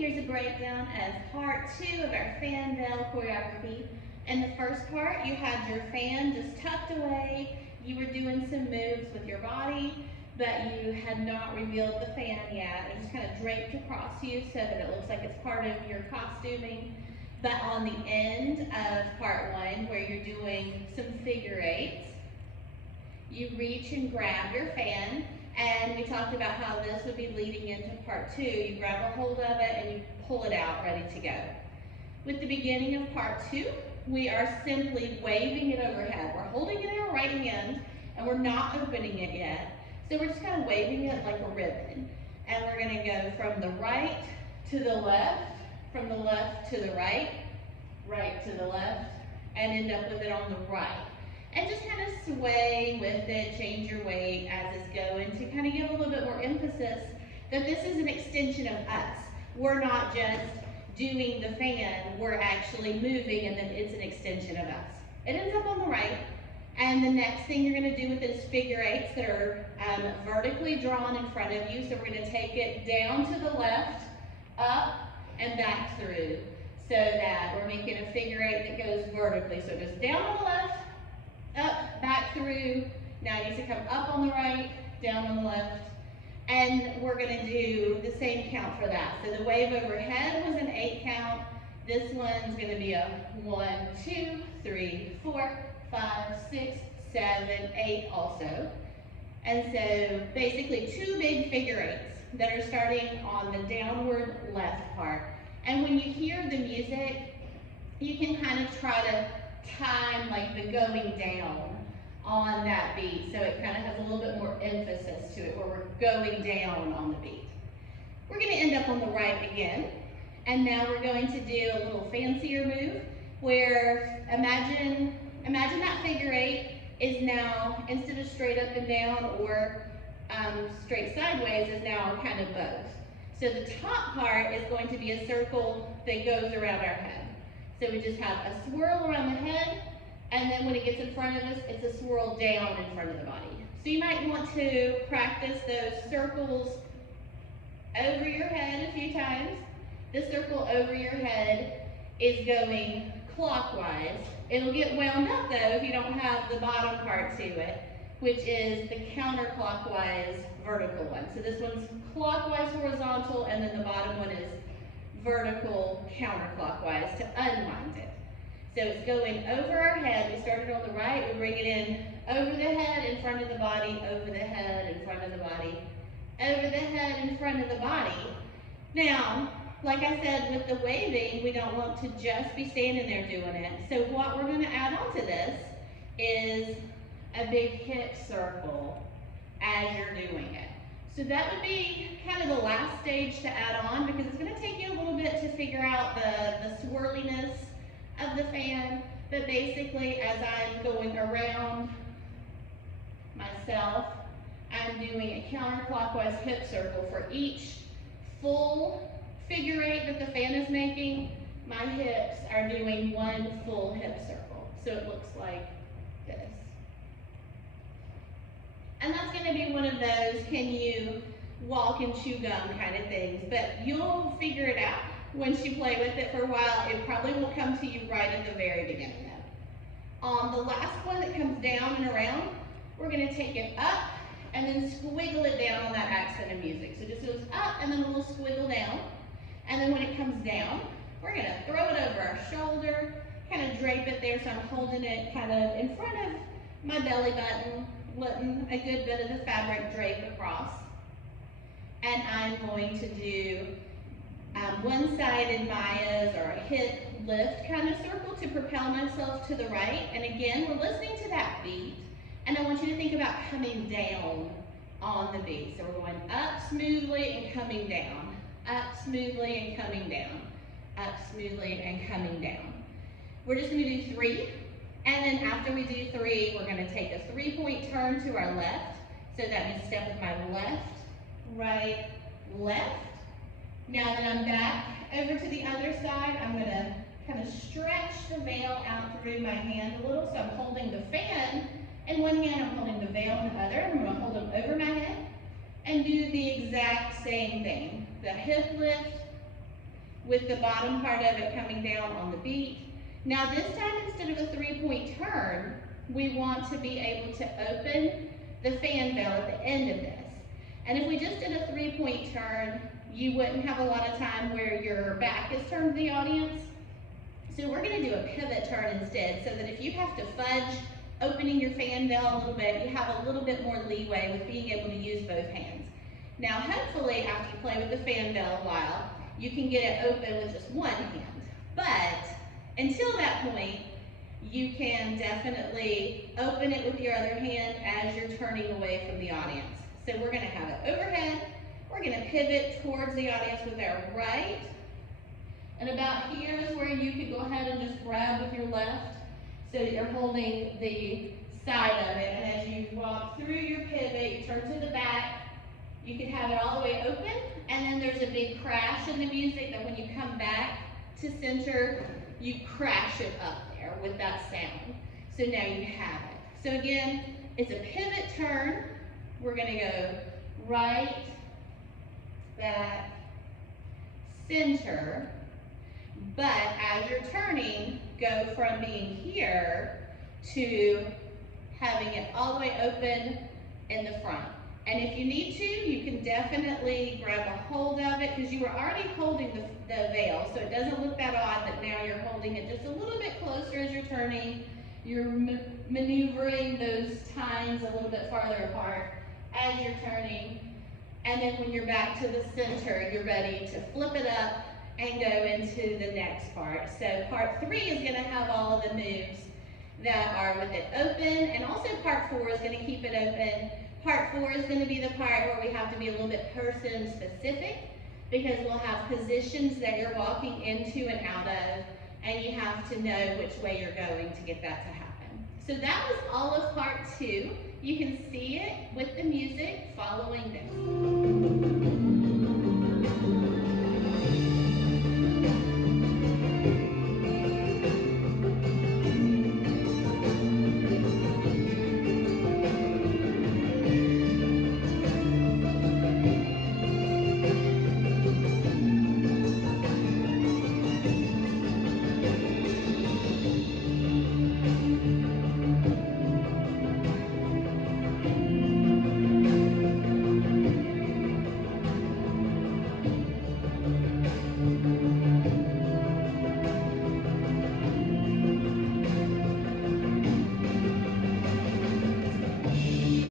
here's a breakdown of part 2 of our fan veil choreography. In the first part, you had your fan just tucked away. You were doing some moves with your body, but you had not revealed the fan yet. It was just kind of draped across you so that it looks like it's part of your costuming. But on the end of part 1, where you're doing some figure eights, you reach and grab your fan, and we talked about how this would be leading into part 2. You grab a hold of it and you pull it out ready to go. With the beginning of part 2, we are simply waving it overhead. We're holding it in our right hand and we're not opening it yet. So we're just kind of waving it like a ribbon. And we're going to go from the right to the left, from the left to the right, right to the left, and end up with it on the right. And just kind of sway with it, change your weight as it's going to kind of give a little bit more emphasis that this is an extension of us. We're not just doing the fan, we're actually moving, and then it's an extension of us. It ends up on the right, and the next thing you're going to do with it is figure eights that are vertically drawn in front of you. So we're going to take it down to the left, up, and back through, so that we're making a figure eight that goes vertically. So it goes down on the left, up, back through. Now it needs to come up on the right, down on the left, and we're going to do the same count for that. So the wave overhead was an 8 count. This one's going to be a 1, 2, 3, 4, 5, 6, 7, 8 also. And so basically 2 big figure eights that are starting on the downward left part. And when you hear the music, you can kind of try to time like the going down on that beat, so it kind of has a little bit more emphasis to it, where we're going down on the beat. We're going to end up on the right again, and now we're going to do a little fancier move where imagine that figure eight is now, instead of straight up and down or straight sideways, is now kind of both. So the top part is going to be a circle that goes around our head. So we just have a swirl around the head, and then when it gets in front of us, it's a swirl down in front of the body. So you might want to practice those circles over your head a few times. The circle over your head is going clockwise. It'll get wound up though if you don't have the bottom part to it, which is the counterclockwise vertical one. So this one's clockwise horizontal, and then the bottom one is vertical counterclockwise to unwind it. So it's going over our head. We started on the right, we bring it in over the head, in front of the body, over the head, in front of the body, over the head, in front of the body. Now, like I said, with the waving, we don't want to just be standing there doing it. So what we're going to add on to this is a big hip circle as you're doing it. So that would be kind of the last stage to add on, because it's going to take you a little bit to figure out the swirliness of the fan. But basically, as I'm going around myself, I'm doing a counterclockwise hip circle for each full figure eight that the fan is making. My hips are doing one full hip circle. So it looks like this. And that's going to be one of those can you walk and chew gum kind of things, but you'll figure it out once you play with it for a while. It probably won't come to you right at the very beginning though. On the last one that comes down and around, we're going to take it up and then squiggle it down on that accent of music. So it just goes up and then a little squiggle down. And then when it comes down, we're going to throw it over our shoulder, kind of drape it there so I'm holding it kind of in front of my belly button, letting a good bit of the fabric drape across. And I'm going to do one-sided Maya's or a hip lift kind of circle to propel myself to the right. And again, we're listening to that beat, and I want you to think about coming down on the beat. So we're going up smoothly and coming down, up smoothly and coming down, up smoothly and coming down. We're just going to do 3. And then after we do 3, we're going to take a 3-point turn to our left. So that means step with my left, right, left. Now that I'm back over to the other side, I'm going to kind of stretch the veil out through my hand a little. So I'm holding the fan in one hand, I'm holding the veil in the other. I'm going to hold them over my head and do the exact same thing. The hip lift, with the bottom part of it coming down on the beat. Now this time, instead of a 3-point turn, we want to be able to open the fan veil at the end of this. And if we just did a 3-point turn, you wouldn't have a lot of time where your back is turned to the audience. So we're gonna do a pivot turn instead, so that if you have to fudge opening your fan veil a little bit, you have a little bit more leeway with being able to use both hands. Now hopefully after you play with the fan veil a while, you can get it open with just one hand. But until that point, you can definitely open it with your other hand as you're turning away from the audience. So we're gonna have it overhead, we're gonna pivot towards the audience with our right, and about here is where you could go ahead and just grab with your left so that you're holding the side of it. And as you walk through your pivot, you turn to the back, you can have it all the way open, and then there's a big crash in the music that when you come back to center, you crash it up there with that sound. So now you have it. So again, it's a pivot turn. We're gonna go right, back, center, but as you're turning, go from being here to having it all the way open in the front. And if you need to, you can definitely grab a hold of it, because you were already holding the veil, so it doesn't look that odd that now you're holding it just a little bit closer as you're turning. You're maneuvering those tines a little bit farther apart as you're turning. And then when you're back to the center, you're ready to flip it up and go into the next part. So part 3 is gonna have all of the moves that are with it open, and also part 4 is gonna keep it open. Part 4 is gonna be the part where we have to be a little bit person specific, because we'll have positions that you're walking into and out of, and you have to know which way you're going to get that to happen. So that was all of part 2. You can see it with the music following this.